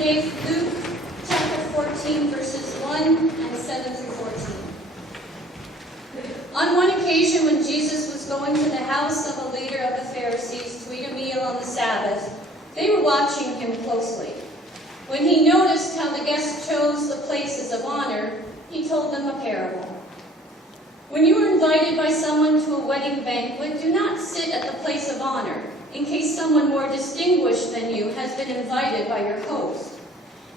today Luke chapter 14, verses 1 and 7 through 14. On one occasion, when Jesus was going to the house of a leader of the Pharisees to eat a meal on the Sabbath, they were watching him closely. When he noticed how the guests chose the places of honor, he told them a parable. When you are invited by someone to a wedding banquet, do not sit at the place of honor, in case someone more distinguished than you has been invited by your host.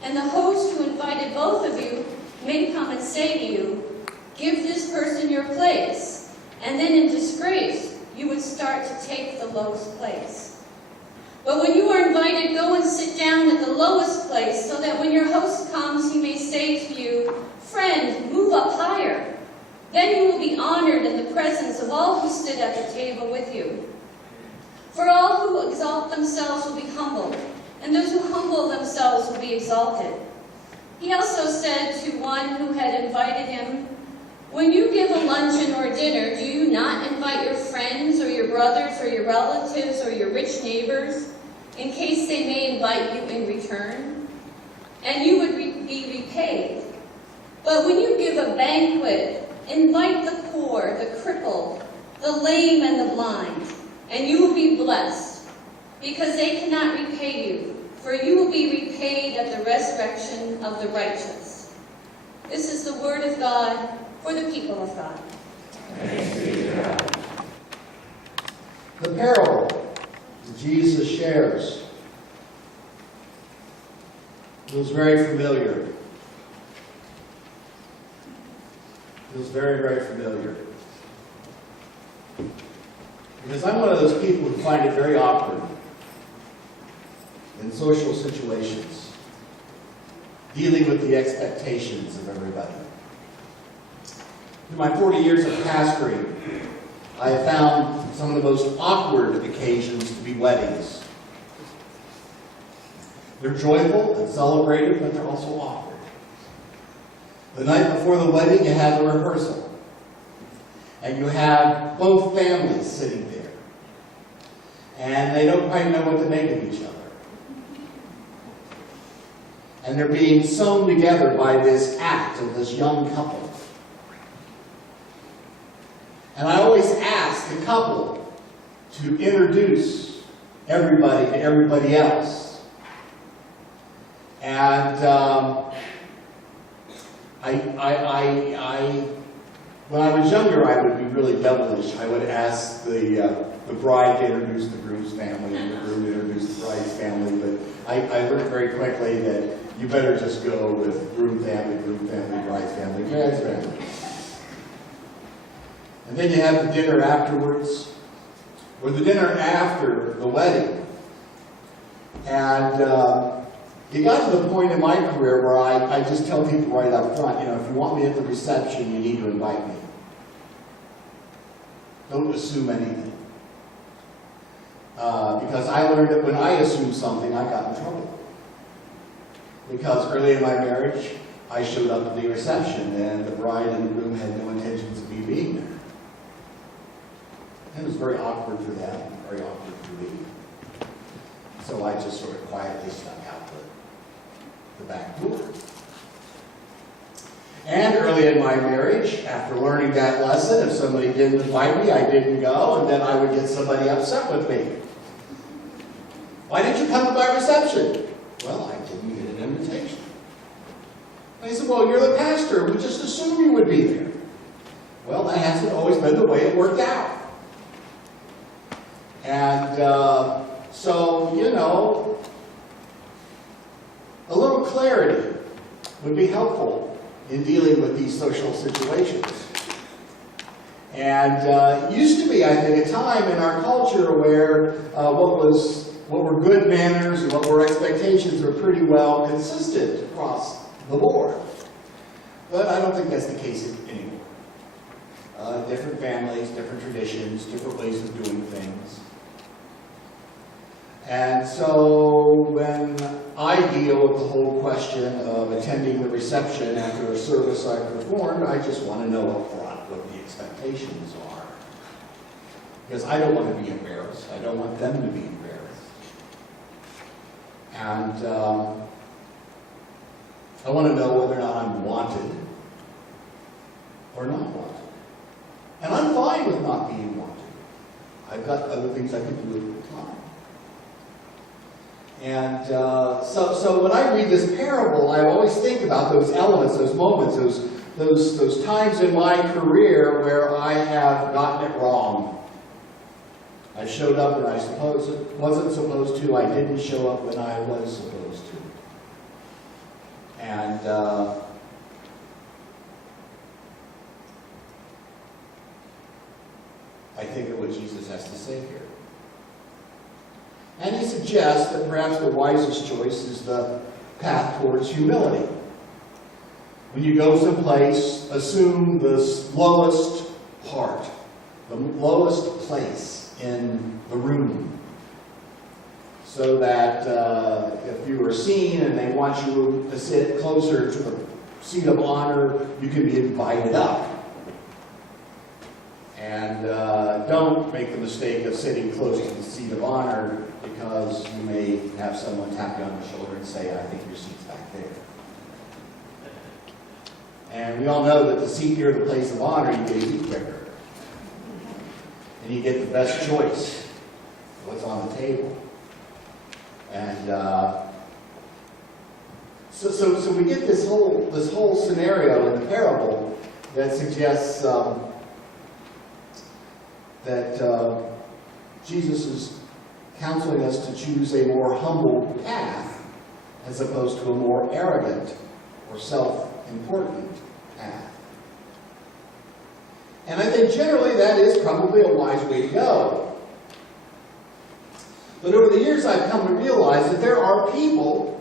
And the host who invited both of you may come and say to you, "Give this person your place," and then in disgrace you would start to take the lowest place. But when you are invited, go and sit down at the lowest place, so that when your host comes, he may say to you, "Friend, move up higher." Then you will be honored in the presence of all who sit at the table with you. For all who exalt themselves will be humbled, and those who humble themselves will be exalted. He also said to one who had invited him, "When you give a luncheon or a dinner, do you not invite your friends or your brothers or your relatives or your rich neighbors, in case they may invite you in return? And you would be repaid. But when you give a banquet, invite the poor, the crippled, the lame, and the blind, and you will be blessed, because they cannot repay you, for you will be repaid at the resurrection of the righteous." This is the word of God for the people of God. Thanks be to God. The parable that Jesus shares feels very familiar. Feels very, very familiar. Because I'm one of those people who find it very awkward in social situations, dealing with the expectations of everybody. In my 40 years of pastoring, I have found some of the most awkward occasions to be weddings. They're joyful and celebrated, but they're also awkward. The night before the wedding, you have the rehearsal. And you have both families sitting there. And they don't quite know what to make of each other. And they're being sewn together by this act of this young couple. And I always ask the couple to introduce everybody to everybody else. And when I was younger, I would be really devilish. I would ask the bride to introduce the groom's family and the groom to introduce the bride's family. But I learned very quickly that you better just go with groom family, bride's family, bride's family. And then you have the dinner afterwards, or the dinner after the wedding. And it got to the point in my career where I just tell people right up front, if you want me at the reception, you need to invite me. Don't assume anything. Because I learned that when I assumed something, I got in trouble. Because early in my marriage, I showed up at the reception, and the bride and the groom had no intentions of me being there. It was very awkward for them, very awkward for me. So I just sort of quietly snuck out the back door. And early in my marriage, after learning that lesson, if somebody didn't invite me, I didn't go, and then I would get somebody upset with me. "Why didn't you come to my reception?" "Well, I didn't get an invitation." And I said, "Well, you're the pastor. We just assumed you would be there." Well, that hasn't always been the way it worked out. And so, a little clarity would be helpful in dealing with these social situations. And it used to be, I think, a time in our culture where what were good manners and what were expectations were pretty well consistent across the board. But I don't think that's the case anymore. Different families, different traditions, different ways of doing things. And so when I deal with the whole question of attending the reception after a service I've performed, I just want to know up front what the expectations are. Because I don't want to be embarrassed. I don't want them to be embarrassed. And I want to know whether or not I'm wanted or not wanted. And I'm fine with not being wanted. I've got other things I can do at the time. And so when I read this parable, I always think about those elements, those moments, those times in my career where I have gotten it wrong. I showed up when I wasn't supposed to. I didn't show up when I was supposed to. And I think of what Jesus has to say here. And he suggests that perhaps the wisest choice is the path towards humility. When you go someplace, assume the lowest part, the lowest place in the room, so that if you are seen and they want you to sit closer to the seat of honor, you can be invited up. And don't make the mistake of sitting close to the seat of honor, because you may have someone tap you on the shoulder and say, I think your seat's back there. And we all know that the seat near the place of honor, you get to eat quicker. And you get the best choice of what's on the table. And so we get this whole scenario in the parable that suggests that Jesus is counseling us to choose a more humble path as opposed to a more arrogant or self-important path. And I think generally that is probably a wise way to go. But over the years I've come to realize that there are people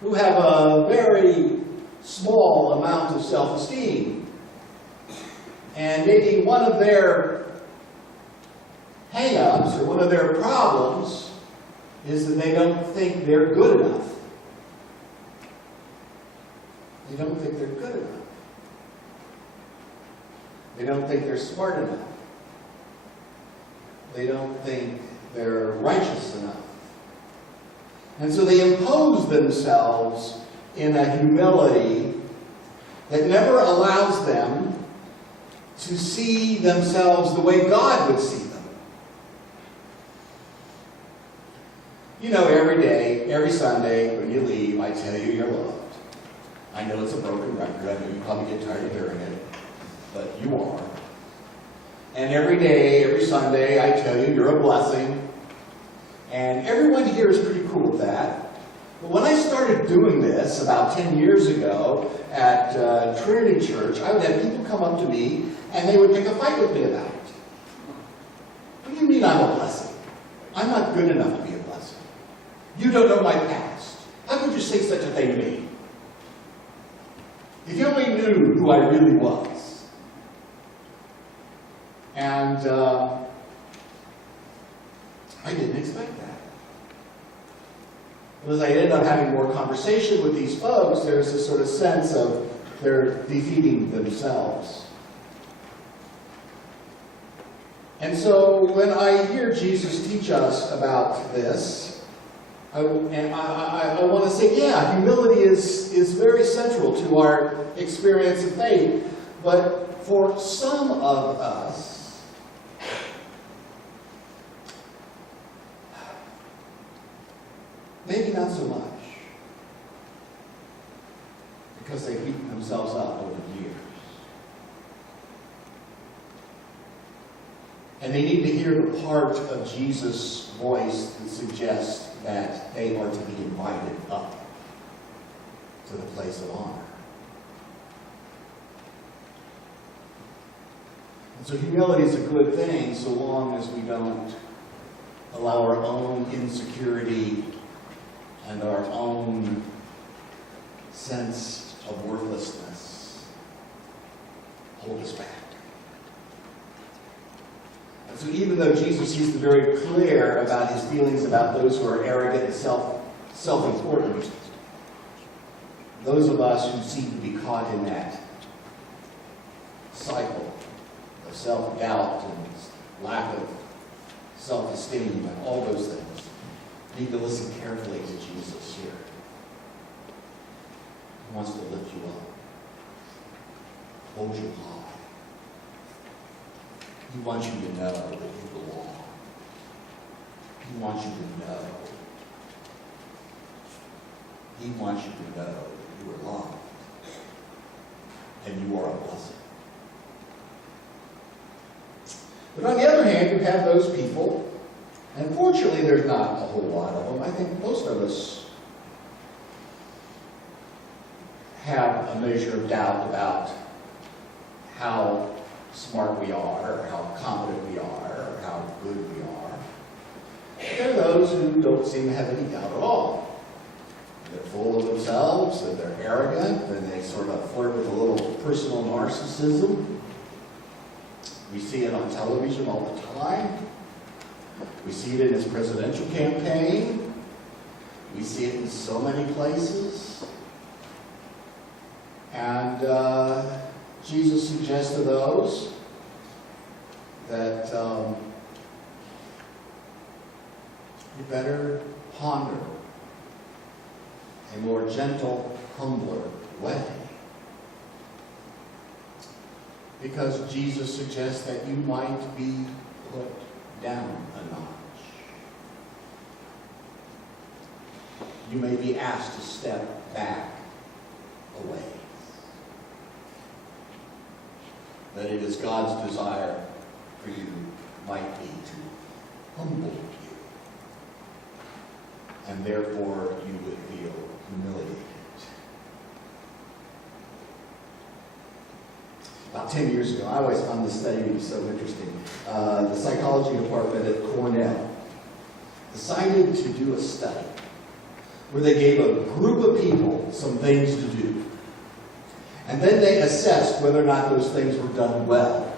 who have a very small amount of self-esteem. And maybe one of their hang-ups or one of their problems is that they don't think they're good enough. They don't think they're good enough. They don't think they're smart enough. They don't think they're righteous enough. And so they impose themselves in a humility that never allows them to see themselves the way God would see them. You know, every day, every Sunday, when you leave, I tell you you're loved. I know it's a broken record. I know you probably get tired of hearing it, but you are. And every day, every Sunday, I tell you you're a blessing. And everyone here is pretty cool with that. But when I started doing this about 10 years ago at Trinity Church, I would have people come up to me and they would pick a fight with me about it. What do you mean I'm a blessing? I'm not good enough to be a blessing. You don't know my past. How could you say such a thing to me? If you only knew who I really was. And I didn't expect that. But as I ended up having more conversation with these folks, there's this sort of sense of they're defeating themselves. And so when I hear Jesus teach us about this, I want to say, yeah, humility is very central to our experience of faith. But for some of us, maybe not so much. Because they've beaten themselves up over the years. And they need to hear the part of Jesus' voice that suggests that they are to be invited up to the place of honor. And so humility is a good thing so long as we don't allow our own insecurity and our own sense of worthlessness hold us back. And so even though Jesus seems to be very clear about his feelings about those who are arrogant and self-important, those of us who seem to be caught in that cycle of self-doubt and lack of self-esteem and all those things need to listen carefully to Jesus here. He wants to lift you up, hold you high. He wants you to know that you belong. He wants you to know. He wants you to know that you are loved and you are a blessing. But on the other hand, you have those people, and fortunately there's not a whole lot of them. I think most of us have a measure of doubt about how smart we are, or how competent we are, or how good we are. But there are those who don't seem to have any doubt at all. They're full of themselves, and they're arrogant, and they sort of flirt with a little personal narcissism. We see it on television all the time. We see it in his presidential campaign. We see it in so many places. And Jesus suggests to those that you better ponder a more gentle, humbler way. Because Jesus suggests that you might be put down a notch. You may be asked to step back a ways. That it is God's desire for you might be to humble you. And therefore you would feel humiliated. About 10 years ago, I always found this study to be so interesting. The psychology department at Cornell decided to do a study where they gave a group of people some things to do. And then they assessed whether or not those things were done well.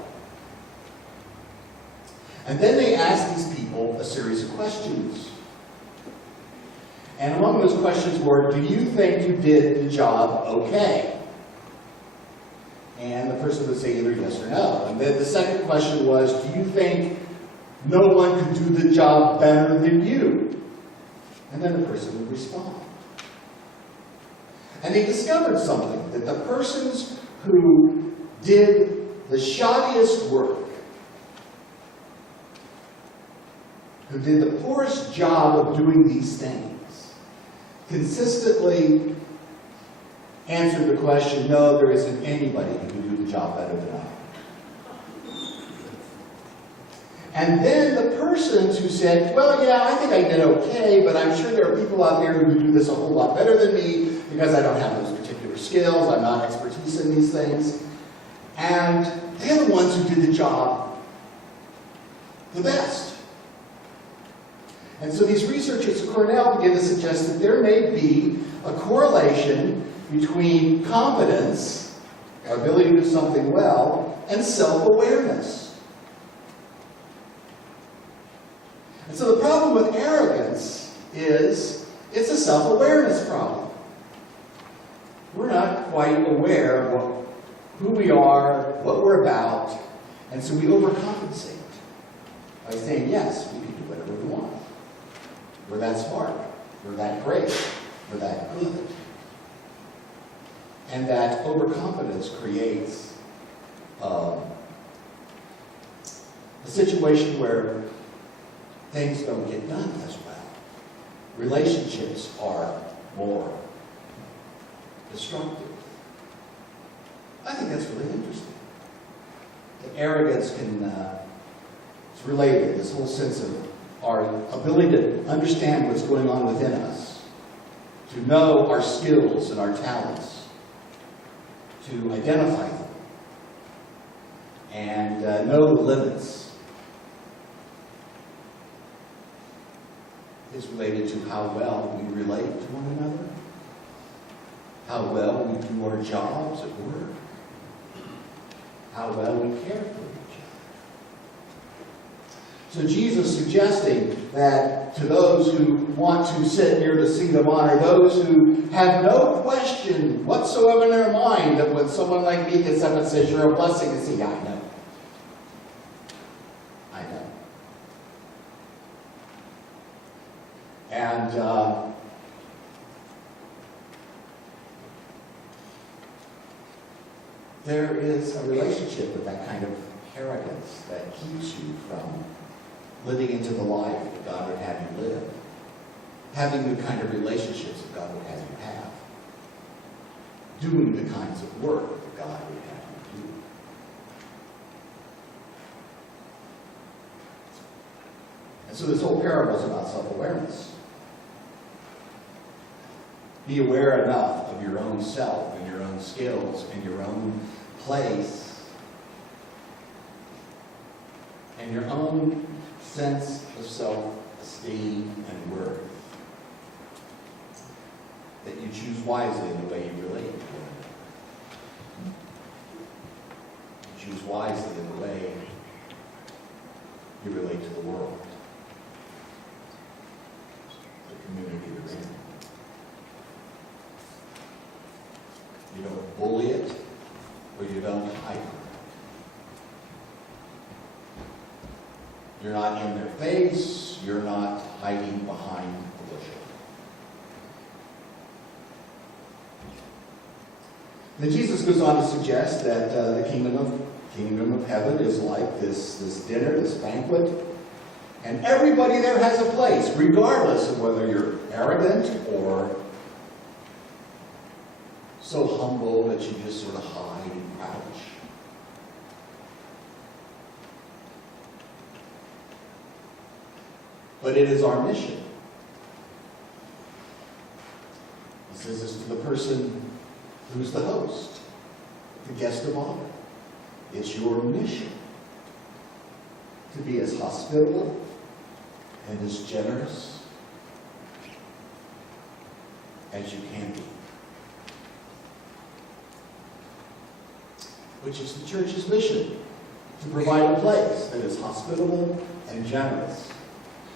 And then they asked these people a series of questions. And among those questions were, do you think you did the job okay? And the person would say either yes or no. And then the second question was, do you think no one could do the job better than you? And then the person would respond. And they discovered something, that the persons who did the shoddiest work, who did the poorest job of doing these things, consistently answered the question, no, there isn't anybody who can do the job better than I. And then the persons who said, well, yeah, I think I did okay, but I'm sure there are people out there who do this a whole lot better than me because I don't have those particular skills, I'm not expertise in these things. And they're the ones who did the job the best. And so these researchers at Cornell began to suggest that there may be a correlation between competence, our ability to do something well, and self-awareness. And so the problem with arrogance is it's a self-awareness problem. We're not quite aware of who we are, what we're about, and so we overcompensate by saying, yes, we can do whatever we want. We're that smart. We're that great. We're that good. And that overconfidence creates a situation where things don't get done as well. Relationships are more destructive. I think that's really interesting. The arrogance it's related, this whole sense of our ability to understand what's going on within us, to know our skills and our talents, to identify them, and know the limits, is related to how well we relate to one another, how well we do our jobs at work, how well we care for each other. So Jesus suggesting that to those who want to sit near the seat of honor, those who have no question whatsoever in their mind that when someone like me gets up and says, you're a blessing, and say, yeah, I know. I know. And there is a relationship with that kind of arrogance that keeps you from living into the life that God would have you live, having the kind of relationships that God would have you have, doing the kinds of work that God would have you do. And so this whole parable is about self-awareness. Be aware enough of your own self and your own skills and your own place and your own sense of self-esteem and worth, that you choose wisely in the way you relate to one another. You choose wisely in the way you relate to the world, the community you're in. You don't bully it, or you don't hide it. You're not in their face, you're not hiding behind the bushel. Then Jesus goes on to suggest that the kingdom of heaven is like this dinner, this banquet, and everybody there has a place, regardless of whether you're arrogant or so humble that you just sort of hide and crouch. But it is our mission. He says this to the person who's the host, the guest of honor. It's your mission to be as hospitable and as generous as you can be. Which is the church's mission, to provide a place that is hospitable and generous.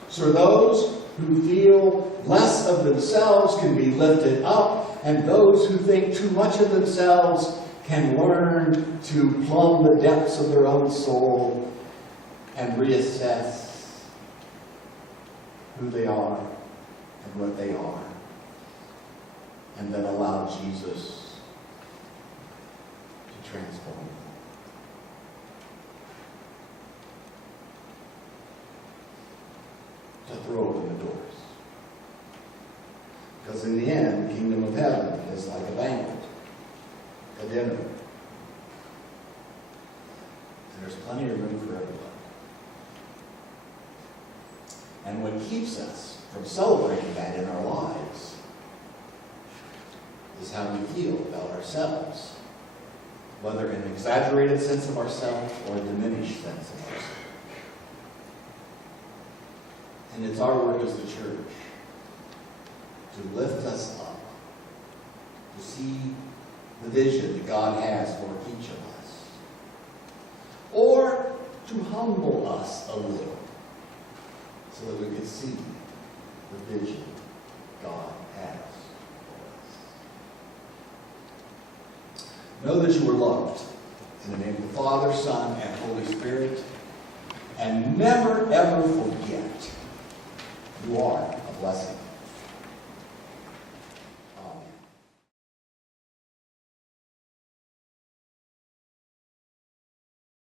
So those who feel less of themselves can be lifted up, and those who think too much of themselves can learn to plumb the depths of their own soul and reassess who they are and what they are, and then allow Jesus to transform them. To throw open the doors. Because in the end, the kingdom of heaven is like a banquet, a dinner. And there's plenty of room for everybody. And what keeps us from celebrating that in our lives is how we feel about ourselves, whether in an exaggerated sense of ourselves or a diminished sense of ourselves. And it's our work as the church to lift us up, to see the vision that God has for each of us, or to humble us a little so that we can see the vision God has for us. Know that you are loved in the name of the Father, Son, and Holy Spirit, and never ever forget you are a blessing.